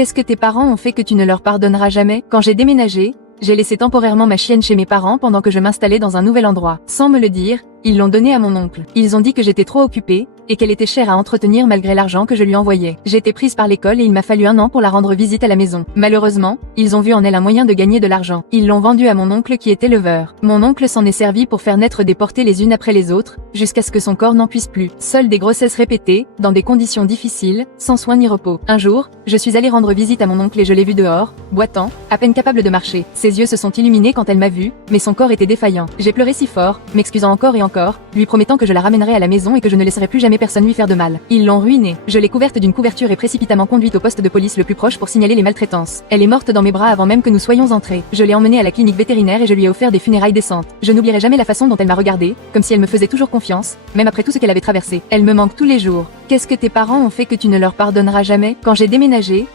Qu'est-ce que tes parents ont fait que tu ne leur pardonneras jamais? Quand j'ai déménagé, j'ai laissé temporairement ma chienne chez mes parents pendant que je m'installais dans un nouvel endroit. Sans me le dire, ils l'ont donnée à mon oncle. Ils ont dit que j'étais trop occupée, et qu'elle était chère à entretenir malgré l'argent que je lui envoyais. J'étais prise par l'école et il m'a fallu 1 an pour la rendre visite à la maison. Malheureusement, ils ont vu en elle un moyen de gagner de l'argent. Ils l'ont vendue à mon oncle qui était leveur. Mon oncle s'en est servi pour faire naître des portées les unes après les autres, jusqu'à ce que son corps n'en puisse plus. Seules des grossesses répétées, dans des conditions difficiles, sans soins ni repos. Un jour, je suis allée rendre visite à mon oncle et je l'ai vu dehors, boitant, à peine capable de marcher. Ses yeux se sont illuminés quand elle m'a vu, mais son corps était défaillant. J'ai pleuré si fort, m'excusant encore et encore, lui promettant que je la ramènerais à la maison et que je ne laisserais plus jamais personne lui faire de mal. Ils l'ont ruinée. Je l'ai couverte d'une couverture et précipitamment conduite au poste de police le plus proche pour signaler les maltraitances. Elle est morte dans mes bras avant même que nous soyons entrés. Je l'ai emmenée à la clinique vétérinaire et je lui ai offert des funérailles décentes. Je n'oublierai jamais la façon dont elle m'a regardée, comme si elle me faisait toujours confiance, même après tout ce qu'elle avait traversé. Elle me manque tous les jours. Qu'est-ce que tes parents ont fait que tu ne leur pardonneras jamais? Quand j'ai déménagé,